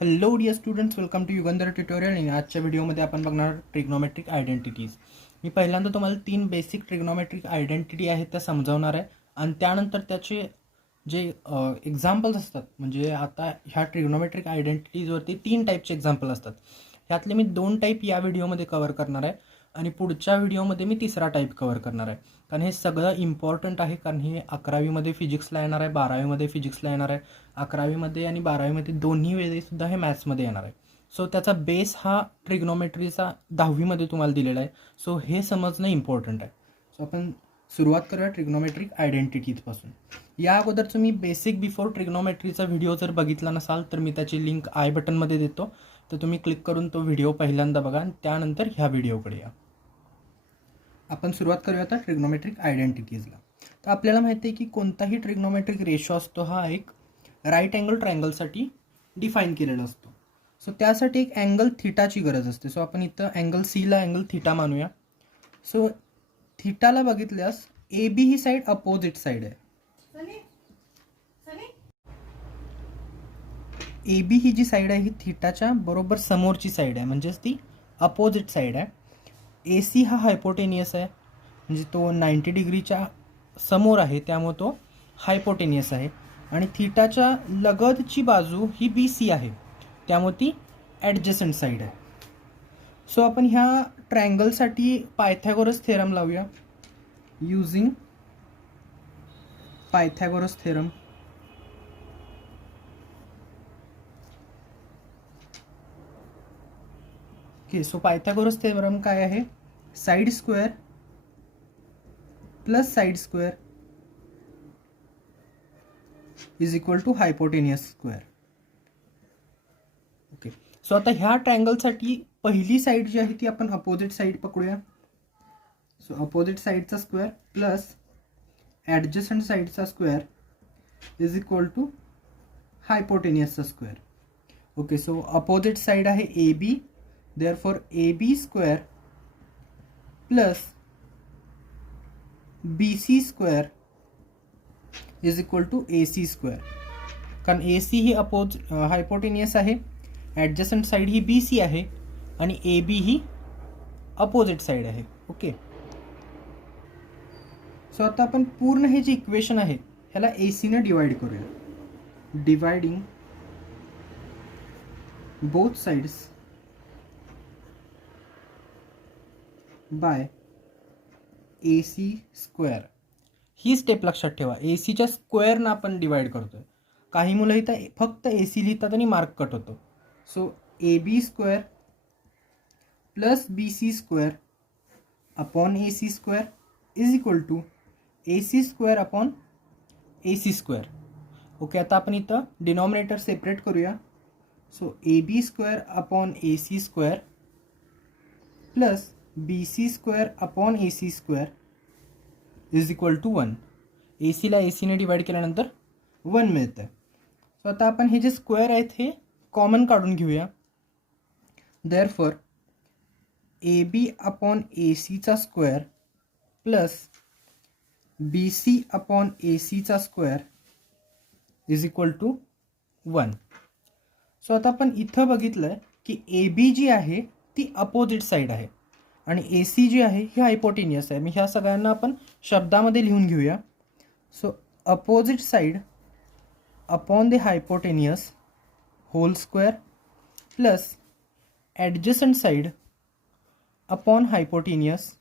Hello dear students, welcome to Yugandhar tutorial. आणि आजच्या व्हिडिओमध्ये आपण बघणार ट्रिग्नोमेट्रिक आयडेंटिटीज. मी पहिल्यांदा तुम्हाला 3 बेसिक ट्रिग्नोमेट्रिक आयडेंटिटी आहेत त्या समजावणार आहे आणि त्यानंतर त्याचे जे एक्झाम्पल्स असतात, म्हणजे आता ह्या ट्रिग्नोमेट्रिक आयडेंटिटीजवरती 3 टाईपचे एक्झाम्पल असतात. ह्यातले मी 2 टाईप या व्हिडिओमध्ये कव्हर करणार आहे आणि पुढच्या व्हिडिओमध्ये मी तिसरा टाईप कव्हर करणार आहे. कारण हे सगळं इम्पॉर्टंट आहे, कारण हे 11वीमध्ये फिजिक्सला येणार आहे, 12वीमध्ये फिजिक्सला येणार आहे, 11वीमध्ये आणि 12वीमध्ये दोन्ही वेळेसुद्धा हे मॅथ्समध्ये येणार आहे. सो त्याचा बेस हा ट्रिग्नोमेट्रीचा 10वीमध्ये तुम्हाला दिलेला आहे. सो हे समजणं इम्पॉर्टंट आहे. सो आपण सुरुवात करूया ट्रिग्नोमेट्रिक आयडेंटिटीजपासून. या अगोदरचं मी बेसिक बिफोर ट्रिग्नोमेट्रीचा व्हिडिओ जर बघितला नसाल तर मी त्याची लिंक आय बटनमध्ये देतो, तर तुम्ही क्लिक करून तो व्हिडिओ पहिल्यांदा बघा आणि त्यानंतर ह्या व्हिडिओकडे या. आपण सुरुवात करूया आता ट्रिग्नोमेट्रिक आयडेंटिटीजला. तर आपल्याला माहिती आहे की कोणताही ट्रिग्नोमेट्रिक रेशो असतो हा एक राईट अँगल ट्रायंगलसाठी डिफाईन केलेला असतो. सो त्यासाठी एक अँगल थिटाची गरज असते. सो आपण इथं अँगल सीला अँगल थिटा मानूया. सो थिटाला बघितल्यास ए बी ही साईड अपोजिट साईड आहे. A B he G side आहे ही थिटाच्या बरोबर समोरची साईड आहे, म्हणजेच ती अपोजिट साईड आहे. ए सी हा हायपोटेनियस आहे, म्हणजे तो 90 डिग्रीच्या समोर आहे, त्यामुळे तो हायपोटेनियस आहे. आणि थिटाच्या लगतची बाजू ही बी सी आहे, त्यामुळे ती ॲडजसंट साईड आहे. सो आपण ह्या ट्रायंगलसाठी पायथागोरस थेरम लावूया. Using Pythagoras theorem. Okay, so Pythagoras theorem काय आहे? Side square plus side square is equal to hypotenuse square. Okay, so आता ह्या ट्रायंगलसाठी पहिली साईड जी आहे ती आपण अपोजिट साईड पकडूया. सो अपोजिट साईडचा स्क्वेअर प्लस ॲडजसंट साईडचा स्क्वेअर इज इक्वल टू हायपोटेनियसचा square. Okay, so opposite side आहे A B, therefore A B square plus B C square is equal to A C square. कारण A C he hypotenuse आहे, ॲडजसंट side ही बी C आहे आणि A B ही opposite side आहे. Okay, so आता आपण पूर्ण हे जे इक्वेशन आहे ह्याला ए सीनं डिवाइड करूया. Dividing both sides by A C square. ही स्टेप लक्षात ठेवा, ए सीच्या स्क्वेअरनं आपण डिवाइड करतोय. काही मुलं इथं फक्त ए सी लिहितात आणि मार्क कट होतो. So A B square plus B C square upon A C square is equal to A C square upon A C square. Okay, आता आपण इथं डिनॉमिनेटर सेपरेट करूया. So A B square upon A C square plus B C square upon A C square is equal to 1. A सीला A सीने divide केल्यानंतर 1 मिळतं. So आता आपण हे जे स्क्वेअर आहेत हे कॉमन काढून घेऊया. Therefore A B upon A सीचा square plus B C upon A सीचा square is equal to 1. So आता आपण इथं बघितलं की ए बी जी आहे ती अपोजिट साईड आहे आणि ए सी जी आहे ही हायपोटेनियस आहे. मी ह्या सगळ्यांना आपण शब्दामध्ये लिहून घेऊया. So opposite side upon the hypotenuse whole square plus adjacent side upon hypotenuse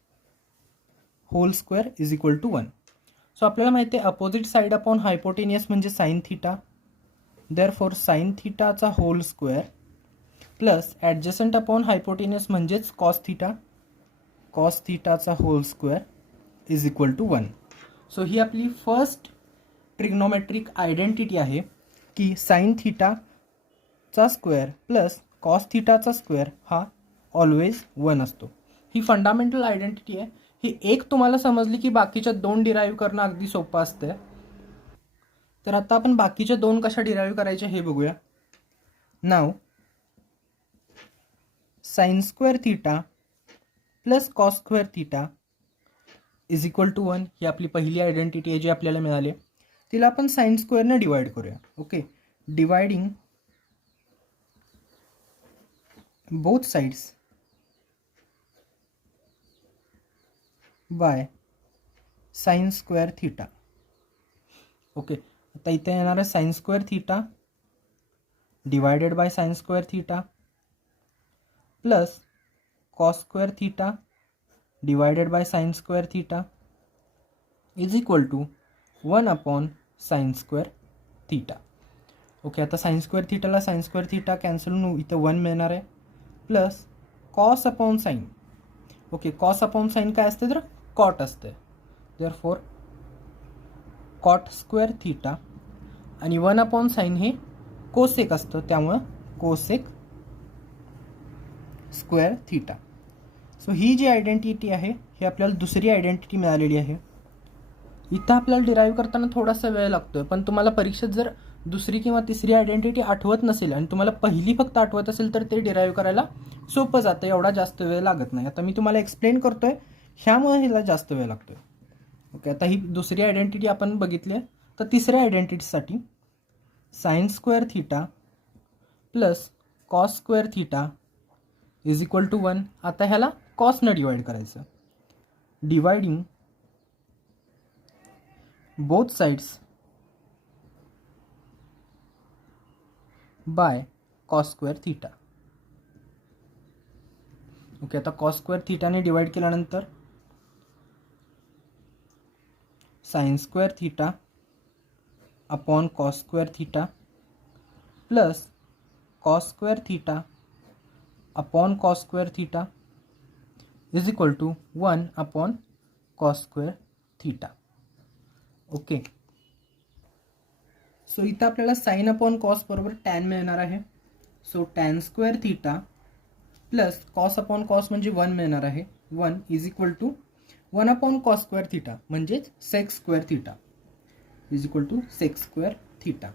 whole square is equal to 1. So आपल्याला माहिती आहे अपोजिट साईड अपॉन हायपोटेनियस म्हणजे साईन थिटा, देअरफॉर साईन थिटाचा whole square plus adjacent upon hypotenuse म्हणजेच cos theta, cos थिटाचा whole square is equal to 1. So ही आपली first trigonometric identity आहे की साईन थिटाचा स्क्वेअर प्लस कॉस थिटाचा स्क्वेअर हा ऑलवेज 1 असतो. ही फंडामेंटल आयडेंटिटी आहे. ही एक तुम्हाला समजली की बाकीच्या 2 डिराईव्ह करणं अगदी सोपं असतं. तर आता आपण बाकीच्या 2 कशा डिराईव्ह करायच्या हे बघूया. Now sine square theta plus cos square theta is equal to 1 ही आपली पहिली आयडेंटिटी आहे जी आपल्याला मिळाली. तिला आपण साइन स्क्वेअरने डिवाइड करूया. Okay, dividing both sides by sine square theta. Okay, आता इथे येणार आहे sine square theta divided by sine square theta plus cos square theta divided by sine square theta is equal to 1 upon sine square theta. Okay, आता sign square थीटाला sine square theta cancel होऊन इथं 1 मिळणार आहे plus cos upon sine. Okay, cos upon sine काय असते तर cot असते, देअरफॉर कॉट स्क्वेअर थीटा आणि 1 अपॉन साइन हे कोसेक असतं, त्यामुळं कोसेक स्क्वेअर थीटा. सो ही जी आयडेंटिटी आहे ही आपल्याला दुसरी आयडेंटिटी मिळालेली आहे. इथं आपल्याला डिराईव्ह करताना थोडासा वेळ लागतोय, पण तुम्हाला परीक्षेत जर दुसरी किंवा तिसरी आयडेंटिटी आठवत नसेल आणि तुम्हाला पहिली फक्त आठवत असेल तर ते डिराईव्ह करायला सोपं जातं, एवढा जास्त वेळ लागत नाही. आता मी तुम्हाला एक्सप्लेन करतोय, ह्यामुळे हिला जास्त वेळ लागतोय. ओके, आता ही दुसरी आयडेंटिटी आपण बघितली आहे. तर तिसऱ्या आयडेंटिटीसाठी sine square theta plus cos square theta is equal to 1. आता ह्याला कॉसनं डिवाइड करायचं, dividing both sides by cos square theta. Okay, आता cos square theta ने डिवाइड केल्यानंतर sin square theta upon cos square theta plus cos square theta upon cos square theta is equal to 1 upon cos square theta. Okay, so इथं आपल्याला sine upon cos बरोबर tan मिळणार आहे. So tan square theta plus cos upon cos म्हणजे 1 मिळणार आहे. 1 is equal to 1 upon cos square theta म्हणजेच sec square theta is equal to sec square theta.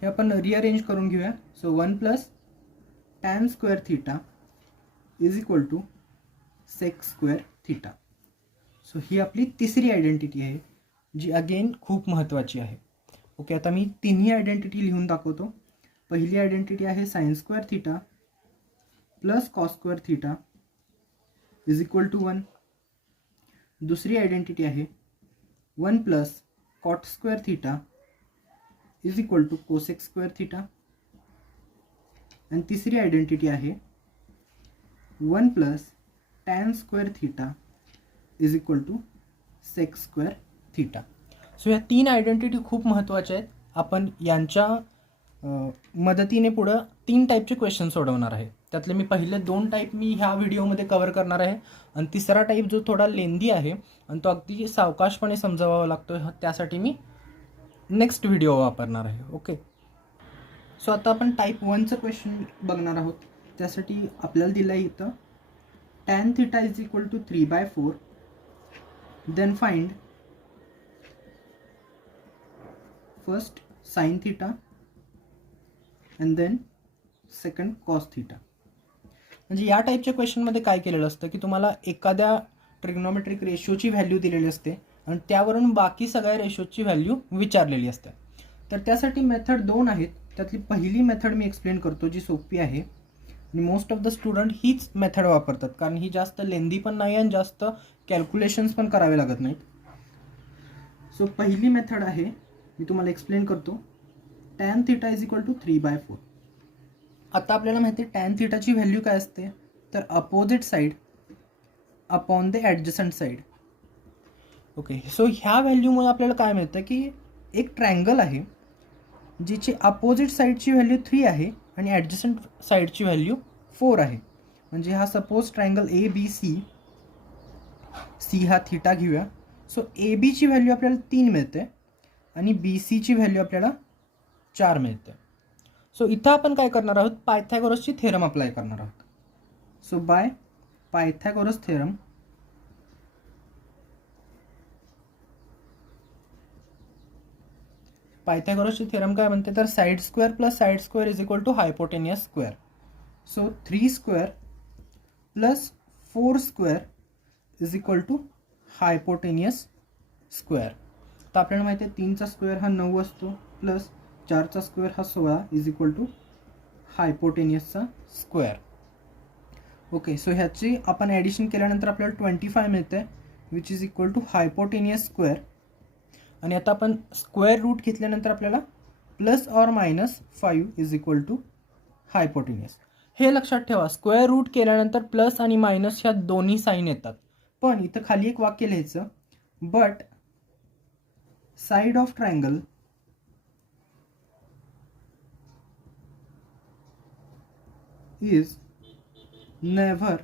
हे आपण रिअरेंज करून घेऊया. So 1 plus tan square theta is equal to sec square theta. So ही आपली तिसरी आयडेंटिटी आहे जी अगेन खूप महत्त्वाची आहे. ओके, आता मी तिन्ही आयडेंटिटी लिहून दाखवतो. पहिली आयडेंटिटी आहे sine square theta plus cos square theta is equal to 1. दुसरी आयडेंटिटी आहे 1 plus cot square theta is equal to cosec square theta. आणि तिसरी आयडेंटिटी आहे 1 plus tan square theta is equal to sec square theta. So या 3 identity खूप महत्त्वाच्या आहेत. आपण यांच्या मदतीने पुढं 3 टाईपचे क्वेश्चन सोडवणार आहे. त्यातले मी पहिले 2 टाईप मी ह्या व्हिडिओमध्ये कव्हर करणार आहे आणि तिसरा टाईप जो थोडा लेंदी आहे आणि तो अगदी सावकाशपणे समजावावा लागतो, त्यासाठी मी नेक्स्ट व्हिडिओ वापरणार आहे. ओके, सो आता आपण टाईप 1चं क्वेश्चन बघणार आहोत. त्यासाठी आपल्याला दिलं आहे इथं tan theta is equal to 3/4. Then find first sine theta and then second cos theta. म्हणजे या टाईपच्या क्वेश्चनमध्ये काय केलेलं असतं की तुम्हाला एखाद्या ट्रिग्नोमेट्रिक रेशोची व्हॅल्यू दिलेली असते आणि त्यावरून बाकी सगळ्या रेशोची व्हॅल्यू विचारलेली असते. तर त्यासाठी मेथड 2 आहेत. त्यातली पहिली मेथड मी एक्सप्लेन करतो जी सोपी आहे आणि मोस्ट ऑफ द स्टुडंट हीच मेथड वापरतात, कारण ही जास्त लेंदी पण नाही आणि जास्त कॅल्क्युलेशन्स पण करावे लागत नाहीत. सो पहिली मेथड आहे, मी तुम्हाला एक्सप्लेन करतो. Tan theta is equal to 3/4. आता आपल्याला माहिती आहे टॅन थीटाची व्हॅल्यू काय असते तर opposite side upon the adjacent side. Okay, so ह्या व्हॅल्यूमुळे आपल्याला काय मिळतं की एक ट्रायंगल आहे जिची अपोजिट साईडची व्हॅल्यू 3 आहे आणि ॲडजसंट साईडची व्हॅल्यू 4 आहे. म्हणजे हा सपोज ट्रायंगल ABC, सी हा थीटा घेऊया. सो ABची व्हॅल्यू आपल्याला 3 मिळते आणि BCची व्हॅल्यू आपल्याला 4 मिळते. सो इथं आपण काय करणार आहोत, पायथागोरसची थेरम अप्लाय करणार आहोत. सो बाय पायथागोरस थेरम पायथागोरसची थेरम काय म्हणते तर side square plus side square is equal to hypotenuse square. So 3 square plus 4 square is equal to hypotenuse square. तर आपल्याला माहिती आहे 3चा स्क्वेअर हा 9 असतो प्लस 4चा स्क्वेअर हा 16 इज इक्वल टू हायपोटेनियसचा स्क्वेअर. ओके, सो ह्याची आपण ॲडिशन केल्यानंतर आपल्याला 25 मिळतं आहे, which is equal to hypotenuse square. आणि आता आपण स्क्वेअर रूट घेतल्यानंतर आपल्याला +or-5 is equal to hypotenuse. हे लक्षात ठेवा, स्क्वेअर रूट केल्यानंतर प्लस आणि मायनस ह्या दोन्ही साईन येतात. पण इथं खाली एक वाक्य लिहायचं, but side of triangle is never,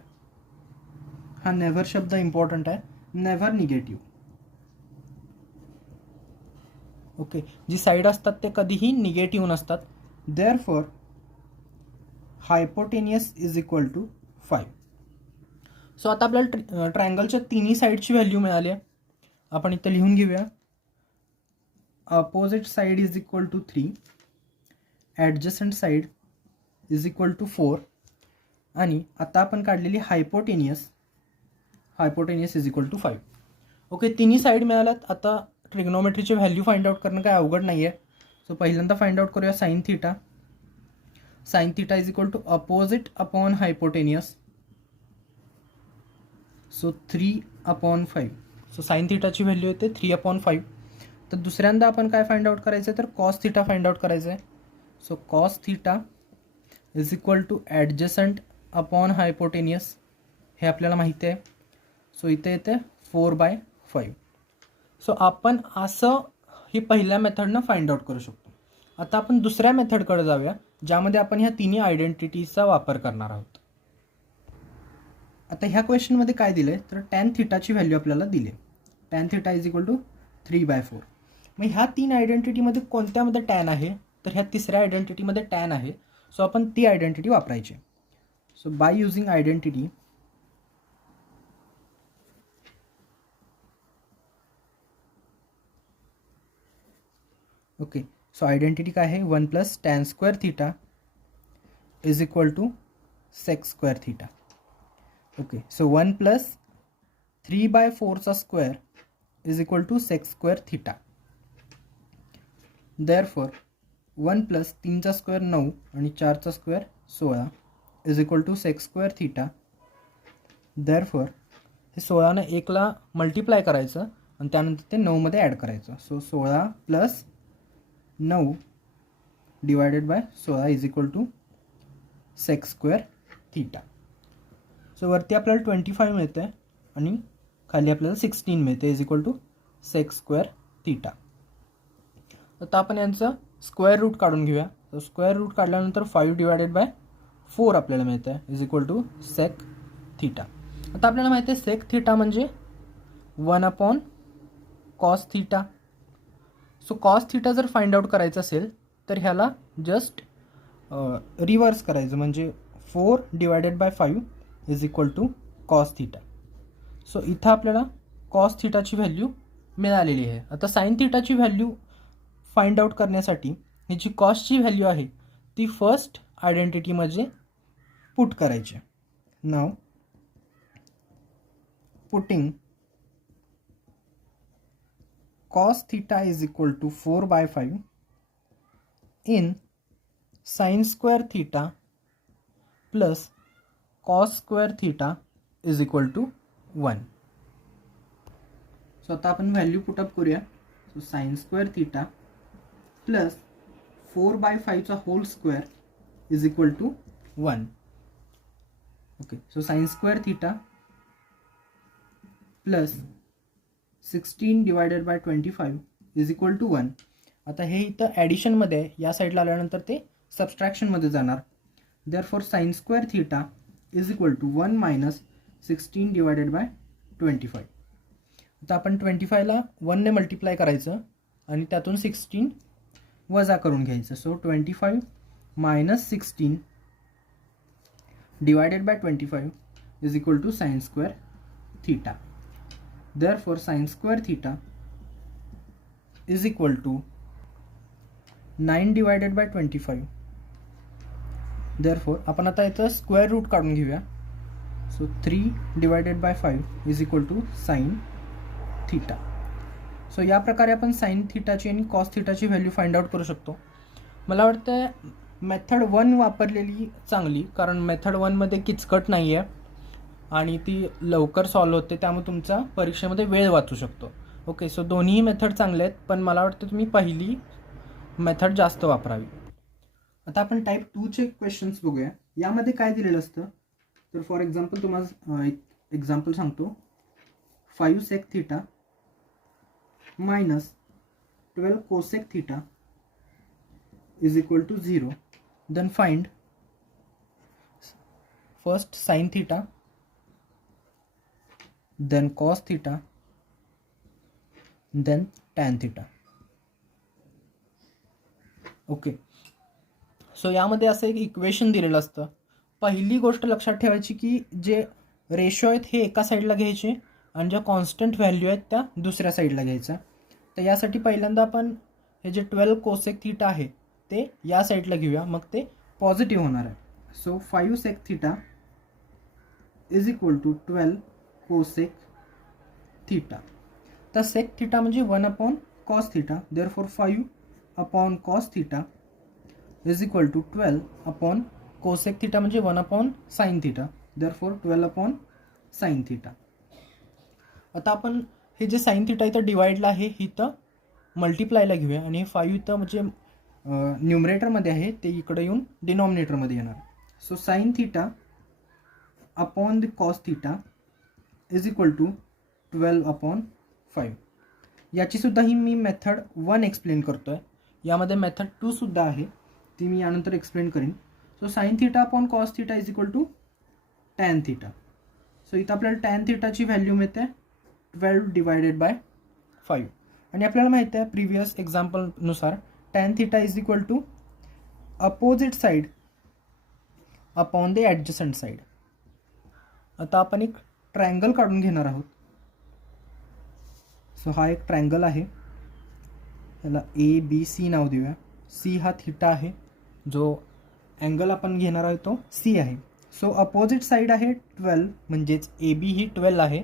हा नेव्हर शब्द इम्पॉर्टंट आहे, नेव्हर निगेटिव्ह. ओके, जी साईड असतात ते कधीही निगेटिव्ह नसतात. Therefore hypotenuse is equal to 5. So आता आपल्याला ट्रायंगलच्या तिन्ही साईडची व्हॅल्यू मिळाली आहे. आपण इथं लिहून घेऊया. Opposite side is equal to 3, adjacent side is equal to 4, आणि आता आपण काढलेली hypotenuse is equal to 5. Okay, तिन्ही साईड मिळाल्यात. आता ट्रिग्नोमेट्रीची व्हॅल्यू फाइंड आउट करणं काय अवघड नाही आहे. सो पहिल्यांदा फाइंड आउट करूया sine theta. Sine theta is equal to opposite upon hypotenuse, so 3/5. So sine थीटाची व्हॅल्यू येते 3/5. तर दुसऱ्यांदा आपण काय फाइंड आउट करायचं आहे, तर कॉस थीटा फाइंड आउट करायचं आहे. So cos theta is equal to adjacent upon hypotenuse, हे आपल्याला माहिती आहे. सो इथे येते 4/5. सो आपण असं ही पहिल्या मेथडनं फाइंड आउट करू शकतो. आता आपण दुसऱ्या मेथडकडे जाऊया, ज्यामध्ये आपण ह्या तिन्ही आयडेंटिटीजचा वापर करणार आहोत. आता ह्या क्वेश्चनमध्ये काय दिलं आहे, तर टॅन थीटाची व्हॅल्यू आपल्याला दिली आहे. Tan theta is equal to 3/4. मग ह्या तीन आयडेंटिटीमध्ये कोणत्यामध्ये टॅन आहे, तर ह्या तिसऱ्या आयडेंटिटीमध्ये टॅन आहे. सो आपण ती आयडेंटिटी वापरायची. So by using identity, okay, so identity काय आहे, 1 + tan square theta is equal to sec square theta. Okay, so 1 + 3/4चा square is equal to sec square theta. Therefore 1 + 3चा स्क्वेअर 9 आणि 4चा square 16 is equal to sec square theta. Therefore हे 16नं 1ला multiply करायचं आणि त्यानंतर ते 9मध्ये ॲड करायचं. So 16 + 9 divided bye 16 is equal to sec square theta. So वरती आपल्याला 25 मिळतं आहे आणि खाली आपल्याला 16 मिळते is equal to sec square theta. आता आपण यांचं स्क्वेअर रूट काढून घेऊया. तर स्क्वेअर रूट काढल्यानंतर 5 डिवायडेड बाय 4 आपल्याला मिळतं आहे is equal to sec theta. आता आपल्याला माहिती आहे सेक थीटा म्हणजे 1/cos theta. So cos theta जर फाइंड आउट करायचं असेल तर ह्याला जस्ट रिव्हर्स करायचं, म्हणजे 4 divided by 5 is equal to cos theta. So इथं आपल्याला कॉस थीटाची व्हॅल्यू मिळालेली आहे. आता साइन थीटाची व्हॅल्यू फाइंड आउट करण्यासाठी ही जी कॉसची व्हॅल्यू आहे ती फर्स्ट आयडेंटिटीमध्ये पुट करायची. नाव putting cos theta is equal to 4/5 in sin square theta plus cos square theta is equal to 1. So आता आपण व्हॅल्यू पुटअप करूया. So sin square theta plus 4/5चा whole square is equal to 1. Okay, so sin square theta plus 16 divided by 25 is equal to 1. आता हे इथं ॲडिशनमध्ये आहे, या साईडला आल्यानंतर ते सबस्ट्रॅक्शनमध्ये जाणार. Therefore sine square theta is equal to 1 - 16 divided by 25. आता आपण 25ला 1ने मल्टिप्लाय करायचं आणि त्यातून 16 वजा करून घ्यायचं. So 25 - 16 divided by 25 is equal to sine square theta. Therefore sin square theta is equal to 9 divided by 25. Therefore आपण आता याचं स्क्वेअर रूट काढून घेऊया. So 3 divided by 5 is equal to sine theta. So या प्रकारे आपण साइन थीटाची आणि कॉस थीटाची व्हॅल्यू फाइंड आउट करू शकतो. मला वाटतं मेथड 1 वापरलेली चांगली, कारण मेथड 1मध्ये किचकट नाही आहे आणि ती लवकर सॉल्व्ह होते, त्यामुळे तुमचा परीक्षेमध्ये वेळ वाचू शकतो. ओके, सो दोन्ही मेथड चांगले आहेत, पण मला वाटतं तुम्ही पहिली मेथड जास्त वापरावी. आता आपण टाईप 2चे क्वेश्चन्स बघूया. यामध्ये काय दिलेलं असतं, तर फॉर एक्झाम्पल तुम्हाला एक एक्झाम्पल सांगतो. 5 sec theta minus 12 cosec theta is equal to 0. Then find first sin theta, then cos theta, then tan theta. Okay, so यामध्ये असं एक इक्वेशन दिलेलं असतं. पहिली गोष्ट लक्षात ठेवायची की जे रेशो आहेत हे एका साईडला घ्यायचे आणि ज्या कॉन्स्टंट व्हॅल्यू आहेत त्या दुसऱ्या साईडला घ्यायच्या. तर यासाठी पहिल्यांदा आपण हे जे 12 कोसेक थीटा आहे ते या साईडला घेऊया, मग ते पॉझिटिव्ह होणार आहे. So 5 sec theta is equal to 12 cosec theta. तर सेक थीटा म्हणजे 1 cos theta. Therefore 5 cos theta is equal to 12 cosec theta म्हणजे 1 sin theta. Therefore 12 sin theta. आता आपण हे जे sin theta इथं डिवाइडला आहे इथं मल्टिप्लायला घेऊया आणि हे 5 इथं म्हणजे न्यूमरेटरमध्ये आहे ते इकडे येऊन डिनॉमिनेटरमध्ये येणार. So sin theta upon the cos theta is equal to 12/5. याची सुद्धा ही मी मेथड 1 एक्सप्लेन करतो आहे. यामध्ये मेथड 2 सुद्धा आहे, ती मी यानंतर एक्सप्लेन करीन. So sin theta upon cos theta is equal to tan theta. सो इथं आपल्याला tan thetaची व्हॅल्यू मिळते 12 डिवायडेड बाय 5. आणि आपल्याला माहिती आहे प्रिव्हियस एक्झाम्पलनुसार tan theta is equal to opposite side upon the adjacent side. आता आपण एक ट्रायंगल काढून घेणार आहोत. सो हा एक ट्रायंगल आहे, त्याला ABC नाव देऊया. C हा थीटा आहे, जो अँगल आपण घेणार आहे तो C आहे. सो अपोजिट साईड आहे 12 म्हणजेच AB ही 12 आहे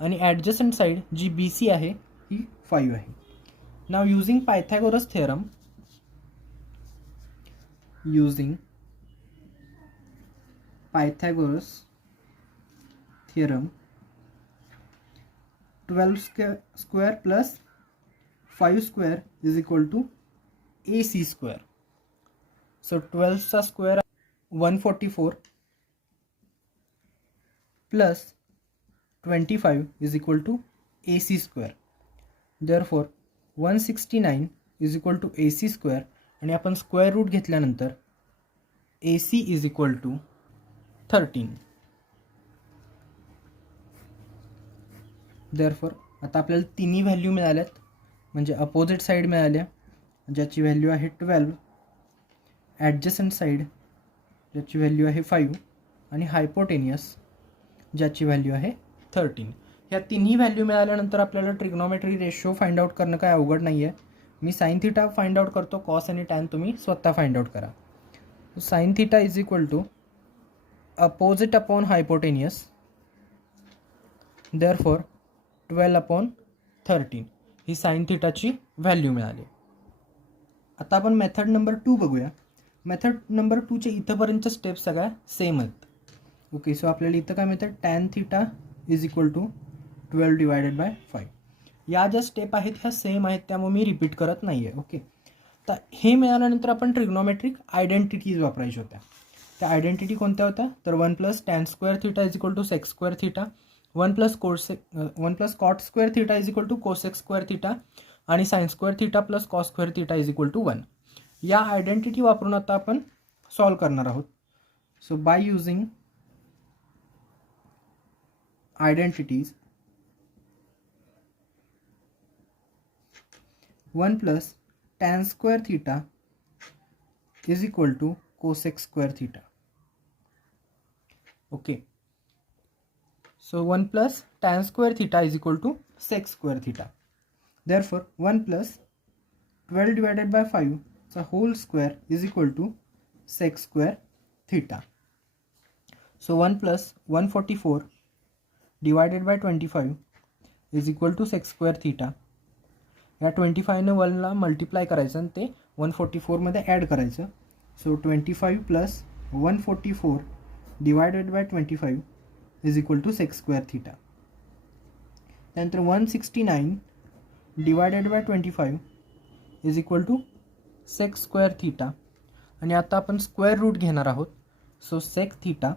आणि ॲडजसंट साईड जी BC आहे ही 5 आहे. नाव using Pythagoras theorem, 12 square plus 5 square is equal to AC square. So 12चा square 144 plus 25 is equal to AC square. Therefore 169 is equal to AC square. आणि आपण स्क्वेअर रूट घेतल्यानंतर AC is equal to 13. Therefore आता आपल्याला तिन्ही value मिळाल्यात, म्हणजे opposite side मिळाल्या ज्याची व्हॅल्यू आहे 12, ॲडजसंट साईड ज्याची व्हॅल्यू आहे 5 आणि हायपोटेनियस ज्याची व्हॅल्यू आहे 13. ह्या तिन्ही व्हॅल्यू मिळाल्यानंतर आपल्याला ट्रिग्नोमेट्री रेशो फाइंड आउट करणं काय अवघड नाही आहे. मी साइन थीटा फाइंड आउट करतो, कॉस आणि टॅन तुम्ही स्वतः फाइंड आउट करा. Sine theta is equal to opposite upon hypotenuse, therefore 12/13 ही साइन थीटाची व्हॅल्यू मिळाली. आता आपण मेथड नंबर 2 बघूया. मेथड नंबर 2चे इथंपर्यंतच्या स्टेप्स सगळ्या सेम आहेत. ओके, सो आपल्याला इथं काय मिळतं, tan theta is equal to 12 divided by 5. या ज्या स्टेप आहेत ह्या सेम आहेत, त्यामुळे मी रिपीट करत नाही आहे. ओके, तर हे मिळाल्यानंतर आपण ट्रिग्नोमेट्रिक आयडेंटिटीज वापरायच्या होत्या. त्या आयडेंटिटी कोणत्या होत्या, तर 1 + tan square theta is equal to sec square theta, 1 + cot square theta is equal to cosec square theta आणि sine square theta plus cos square theta is equal to 1. या identity वापरून आता आपण सॉल्व करणार आहोत. So by using identities, 1 + tan square theta is equal to cosec square theta. Okay, so 1 + tan square theta is equal to sec square theta. Therefore 1 + 12 divided by 5 the whole square is equal to sec square theta. So 1 + 144 divided by 25 is equal to sec square theta. या 25 ने 1 ला multiply करायचं आणि ते 144 मध्ये add करायचं. So 25 plus 144 divided by 25 is equal to sec square theta. त्यानंतर 169 divided by 25 is equal to sec square theta. आणि आता आपण स्क्वेअर रूट घेणार आहोत. So sec theta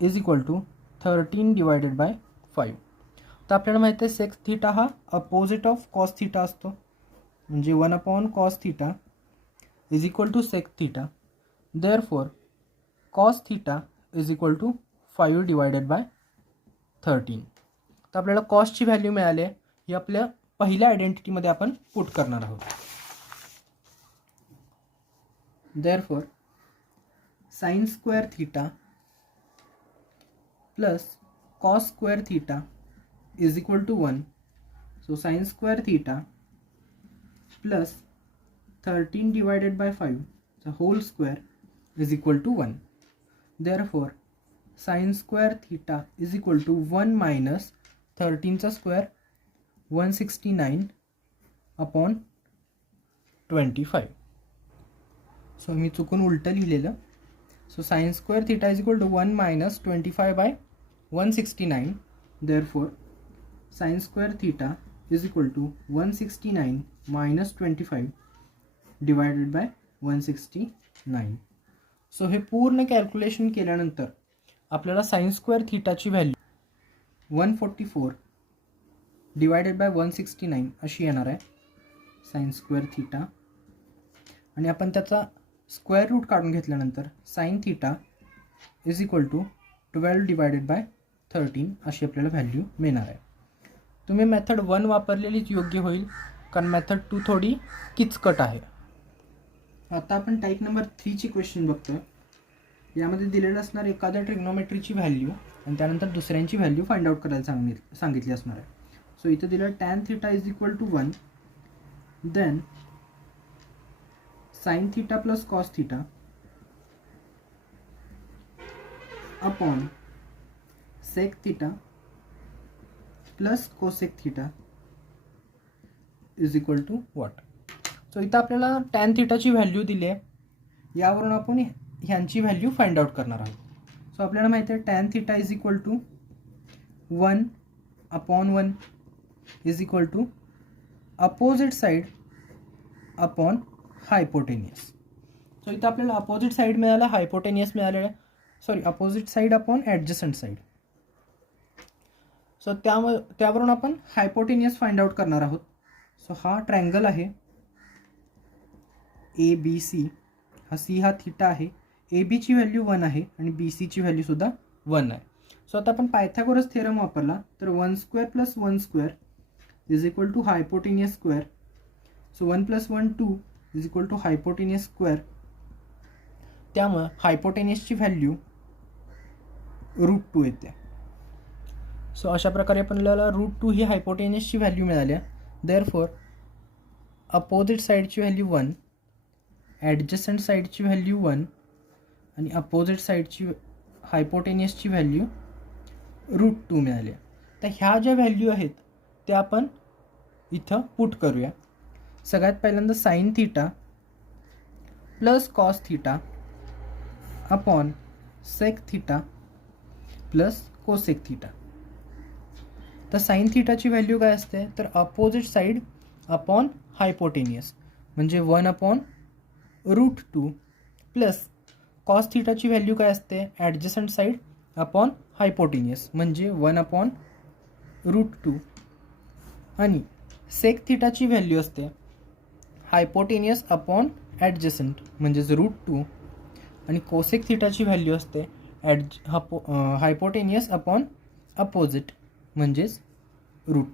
is equal to 13 divided by 5. तर आपल्याला माहिती आहे सेक थीटा हा अपोजिट ऑफ कॉस थीटा असतो, म्हणजे 1 cos theta is equal to sec theta. Therefore cos theta is equal to 5 divided by 13. तर आपल्याला कॉसची व्हॅल्यू मिळाली आहे, ही आपल्या पहिल्या आयडेंटिटीमध्ये आपण पुट करणार आहोत. Therefore sine square theta plus cos square theta is equal to 1. So sine square theta plus 13 divided by 5 the whole square is equal to 1. Therefore sin square theta is equal to 1 minus 13 चा square 169 upon 25. So मी चुकून उलटं लिहिलेलं. So sin square theta is equal to 1 minus 25 by 169. Therefore sin square theta is equal to 169 minus 25 divided by 169. So हे पूर्ण calculation केल्यानंतर आपल्याला sine square थीटाची value 144 divided by 169 अशी येणार आहे साइन स्क्वेअर थीटा. आणि आपण त्याचा स्क्वेअर रूट काढून घेतल्यानंतर sine theta is equal to 12 divided by 13 अशी आपल्याला व्हॅल्यू मिळणार आहे. तुम्ही मेथड 1 वापरलेलीच योग्य होईल, कारण मेथड 2 थोडी किचकट आहे. आता आपण टाईप नंबर 3 ची क्वेश्चन बघतोय. यामध्ये दिलेलं असणार एखाद्या ट्रिग्नोमेट्रीची व्हॅल्यू आणि त्यानंतर दुसऱ्यांची व्हॅल्यू फाइंड आउट करायला सांगितली असणार आहे. सो इथं दिलं tan theta is equal to 1, then sine theta plus cos theta upon sec theta plus cosec theta is equal to what. So इथं आपल्याला टॅन थीटाची व्हॅल्यू दिली आहे, यावरून आपण ह्यांची व्हॅल्यू फाइंड आउट करणार आहोत. सो आपल्याला माहिती आहे tan theta is equal to 1 upon 1 is equal to opposite side upon hypotenuse. So इथं आपल्याला अपोजिट साईड मिळाला, हायपोटेनियस मिळालेलं आहे. Sorry, opposite side upon adjacent side. So त्यावरून आपण हायपोटेनियस फाइंड आउट करणार आहोत. सो हा ट्रायंगल आहे ABC, हा C हा थीटा आहे. AB ची व्हॅल्यू 1 आहे आणि BC ची व्हॅल्यू सुद्धा 1 आहे. सो आता आपण पायथागोरस थेरम वापरला तर 1 square plus 1 square is equal to hypotenuse square. So 1 plus 1 2 is equal to hypotenuse square. त्यामुळे हायपोटेनियसची व्हॅल्यू √2 येते. सो अशा प्रकारे आपल्याला √2 ही हायपोटेनियसची व्हॅल्यू मिळाली. देअरफॉर अपोजिट साईडची व्हॅल्यू 1, ॲडजसंट साईडची व्हॅल्यू 1 आणि अपोजिट साईडची हायपोटेनियसची व्हॅल्यू √2 मिळाली. तर ह्या ज्या व्हॅल्यू आहेत त्या आपण इथं पुट करूया. सगळ्यात पहिल्यांदा sine theta plus cos theta upon sec theta plus cosec theta. तर साइन थीटाची व्हॅल्यू काय असते तर अपोजिट साईड अपॉन हायपोटेनियस म्हणजे 1 अपॉन √2 प्लस कॉस थीटाची व्हॅल्यू काय असते ॲडजसंट साईड अपॉन हायपोटेनियस म्हणजे 1 अपॉन √2 आणि सेक थीटाची व्हॅल्यू असते हायपोटेनियस अपॉन ॲडजसंट म्हणजेच √2 आणि कोसेक थीटाची व्हॅल्यू असते हायपोटेनियस अपॉन अपोजिट म्हणजेच √2.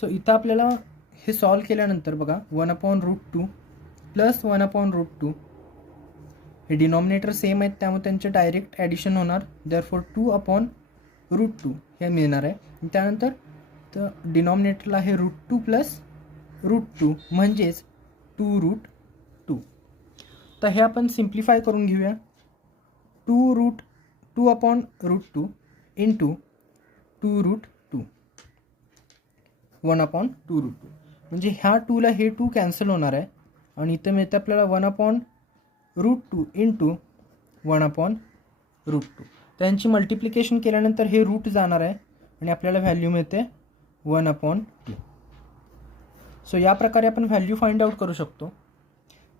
सो इथं आपल्याला हे सॉल्व केल्यानंतर बघा 1 अपॉन √2 प्लस 1 अपॉन √2 हे डिनॉमिनेटर सेम आहेत त्यामुळे त्यांचे डायरेक्ट ॲडिशन होणार. देअरफॉर 2 अपॉन √2 हे मिळणार आहे. त्यानंतर तर डिनॉमिनेटरला आहे √2 प्लस √2 म्हणजेच 2√2. तर हे आपण सिम्प्लिफाय करून घेऊया. 2 अपॉन √2 इंटू 2√2 1 अपॉन 2√2 म्हणजे ह्या 2ला हे 2 कॅन्सल होणार आहे आणि इथं मिळतं आपल्याला 1 अपॉन √2 इंटू 1/√2. त्यांची मल्टिप्लिकेशन केल्यानंतर हे रूट जाणार आहे आणि आपल्याला व्हॅल्यू मिळते 1/2. सो या प्रकारे आपण व्हॅल्यू फाइंड आउट करू शकतो.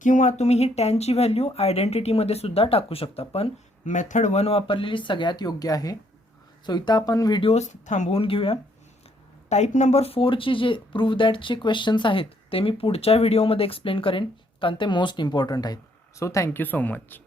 किंवा तुम्ही ही टॅनची व्हॅल्यू आयडेंटिटीमध्ये सुद्धा टाकू शकता, पण मेथड 1 वापरलेली सगळ्यात योग्य आहे. सो इथं आपण व्हिडिओ थांबवून घेऊया. टाईप नंबर 4चे जे प्रूव्ह दॅटचे क्वेश्चन्स आहेत ते मी पुढच्या व्हिडिओमध्ये एक्सप्लेन करेन, कारण ते मोस्ट इम्पॉर्टंट आहेत. So thank you so much.